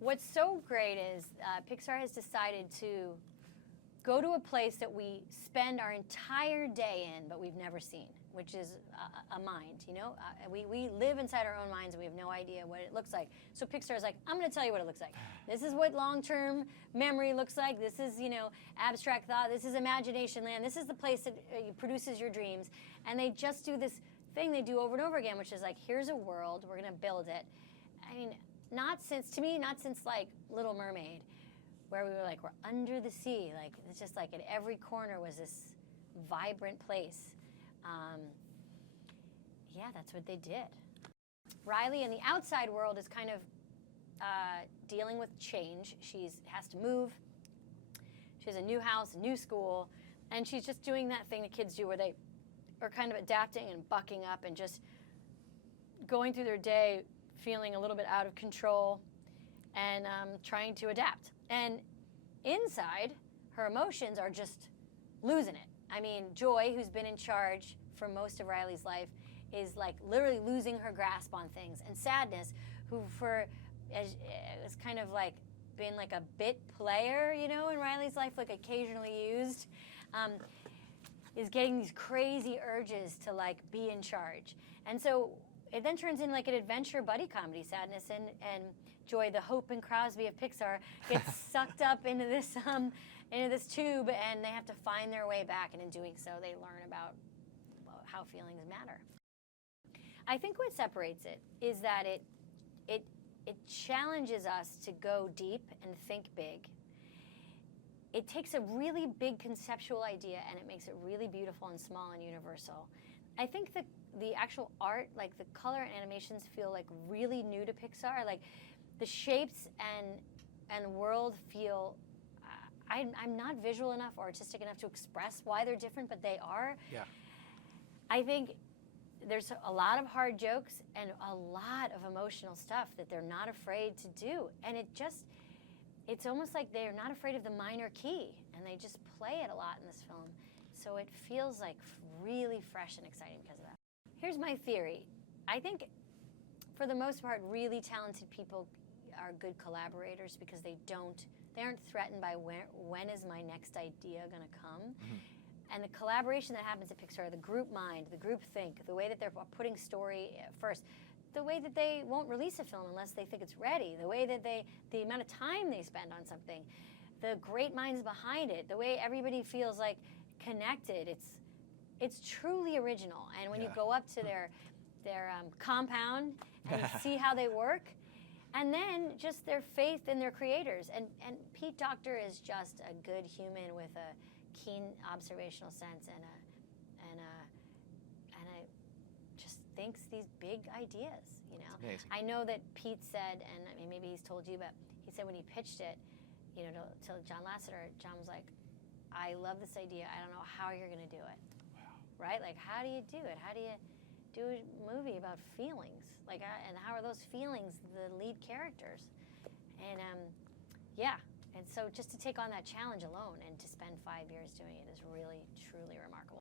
What's so great is Pixar has decided to go to a place that we spend our entire day in, but we've never seen, which is a mind, you know? We live inside our own minds and we have no idea what it looks like. So Pixar's like, I'm gonna tell you what it looks like. This is what long-term memory looks like. This is, you know, abstract thought. This is imagination land. This is the place that produces your dreams. And they just do this thing they do over and over again, which is like, here's a world, we're gonna build it. I mean, not since like Little Mermaid, where we were like, we're under the sea. Like, it's just like at every corner was this vibrant place. Yeah, that's what they did. Riley in the outside world is kind of dealing with change. She has to move. She has a new house, a new school, and she's just doing that thing that kids do where they are kind of adapting and bucking up and just going through their day feeling a little bit out of control and trying to adapt. And inside, her emotions are just losing it. I mean, Joy, who's been in charge for most of Riley's life, is like literally losing her grasp on things. And Sadness, who is kind of like been like a bit player, you know, in Riley's life, like occasionally used, is getting these crazy urges to like be in charge. And so it then turns into like an adventure buddy comedy. Sadness and Joy, the Hope and Crosby of Pixar, gets sucked up into this tube, and they have to find their way back. And in doing so, they learn about how feelings matter. I think what separates it is that it challenges us to go deep and think big. It takes a really big conceptual idea and it makes it really beautiful and small and universal. I think the actual art, like the color and animations, feel like really new to Pixar. Like the shapes and world feel. I'm not visual enough or artistic enough to express why they're different, but they are. Yeah. I think there's a lot of hard jokes and a lot of emotional stuff that they're not afraid to do, and it's almost like they're not afraid of the minor key, and they just play it a lot in this film. So it feels like really fresh and exciting because of that. Here's my theory. I think, for the most part, really talented people are good collaborators because they aren't threatened by when is my next idea going to come. Mm-hmm. And the collaboration that happens at Pixar, the group mind, the group think, the way that they're putting story first, the way that they won't release a film unless they think it's ready, the way that the amount of time they spend on something, the great minds behind it, the way everybody feels like connected. It's truly original. And when you go up to their compound and see how they work, and then just their faith in their creators. And Pete Docter is just a good human with a keen observational sense and just thinks these big ideas, you know. Amazing. I know that Pete said, and I mean maybe he's told you, but he said when he pitched it, you know, to John Lasseter, John was like, I love this idea. I don't know how you're going to do it. Wow. Right? Like, how do you do it? How do you do a movie about feelings? Like, and how are those feelings the lead characters? And yeah. And so just to take on that challenge alone and to spend 5 years doing it is really, truly remarkable.